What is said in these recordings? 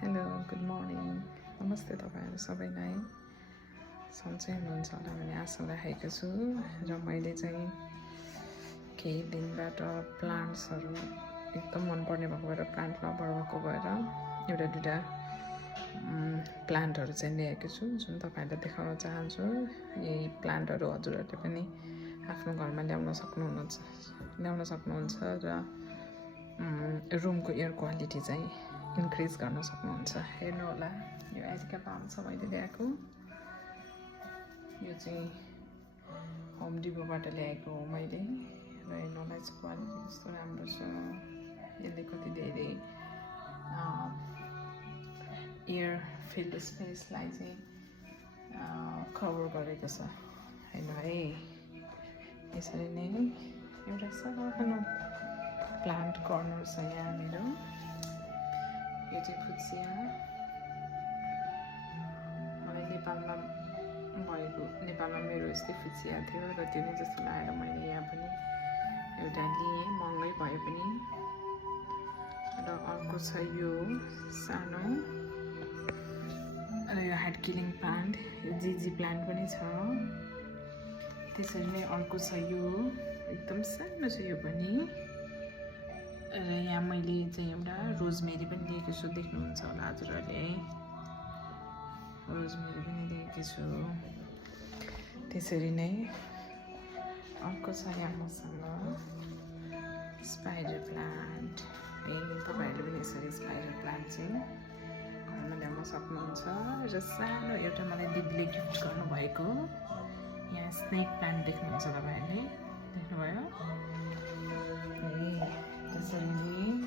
Hello good morning नमस्ते तपाईँहरू सबैलाई सन्चै हुनुहुन्छ होला भन्ने आशा राखेको छु र मैले चाहिँ केही दिनबाट प्लान्ट्सहरू एकदम मनपर्ने भएको भएर प्लान्ट लभर भएको भएर एउटा दुईवटा प्लान्टहरू चाहिँ ल्याएको छु जुन तपाईँहरूलाई देखाउन चाहन्छु। यही प्लान्टहरू हजुरहरूले पनि आफ्नो घरमा ल्याउन सक्नुहुन्छ र रुमको एयर क्वालिटी चाहिँ इन्क्रिज गर्न सक्नुहुन्छ। हेर्नु होला, यो एरिका पाम छ मैले ल्याएको। यो चाहिँ होम डिपोबाट ल्याएको हो मैले र हेर्नु होला यसको क्वालिटी कस्तो राम्रो छ। यसले कति धेरै एयर फिल्ड स्पेसलाई चाहिँ कभर गरेको छ। हेर्नु है, यसरी नै एउटा सानो प्लान्ट कर्नर छ यहाँ मेरो। यो चाहिँ फुत्सिया, मलाई नेपालमा मेरो यस्तै फुत्सिया थियो र त्यो नै जस्तो लगाएर मैले यहाँ पनि एउटा लिएँ, महँगै भए पनि। र अर्को छ यो सानो र यो हार्ट किलिङ प्लान्ट, यो जिजी प्लान्ट पनि छ। त्यसरी नै अर्को छ यो एकदम सानो छ यो पनि। र यहाँ मैले चाहिँ एउटा रोजमेरी पनि लिएको छु, देख्नुहुन्छ होला हजुरहरूले, रोजमेरी पनि लिएको छु। त्यसरी नै अर्को छ यहाँ मसँग स्पाइडर प्लान्ट। तपाईँहरूले पनि यसरी स्पाइडर प्लान्ट चाहिँ घरमा ल्याउन सक्नुहुन्छ। र सानो एउटा मलाई दिदीले गिफ्ट गर्नुभएको यहाँ स्नेक प्लान्ट देख्नुहुन्छ तपाईँहरूले, देख्नुभयो? त्यसरी नै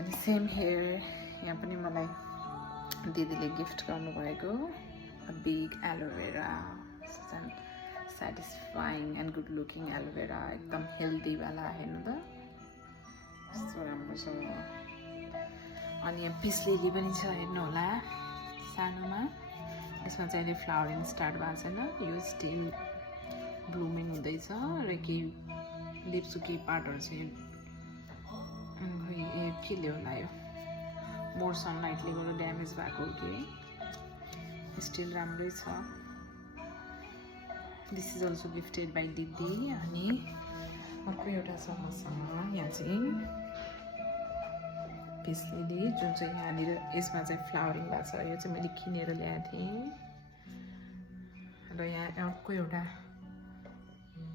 अनि सेम हेयर यहाँ पनि मलाई दिदीले गिफ्ट गर्नुभएको big aloe vera, satisfying and good looking aloe vera, एकदम हेल्दीवाला। हेर्नु त कस्तो राम्रो छ। अनि यहाँ पिस लिली पनि छ, हेर्नु होला सानोमा। यसमा चाहिँ अहिले फ्लावरिङ स्टार्ट भएको छैन, यो स्टिल ब्लुमिङ हुँदैछ र केही लिप्सको केही पार्टहरू चाहिँ के ल्यायो होला, यो मोर सनलाइटले गर्दा ड्यामेज भएको हो कि स्टिल राम्रै छ। This is also gifted by दिदी। अनि अर्को एउटा छ मसँग, यहाँ चाहिँ पिस लिली जुन चाहिँ यहाँनिर यसमा चाहिँ फ्लावरिङ भएको छ। यो चाहिँ मैले किनेर ल्याएको थिएँ। र यहाँ अर्को एउटा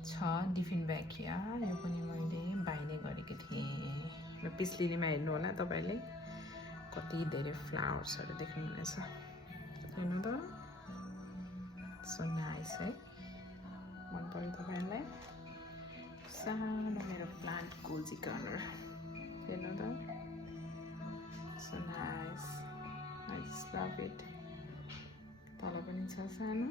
छ डिफिन ब्याकिया, यो पनि मैले बाइने गरेको थिएँ। र पिस लिलीमा हेर्नु होला तपाईँहरूले कति धेरै फ्लावर्सहरू देख्नुहुनेछ। हेर्नु त सो नाइस है, मन पर्यो तपाईँहरूलाई? सानो मेरो प्लान्ट कोजी कर्नर, हेर्नु त so nice, I just love it. तल पनि छ सानो।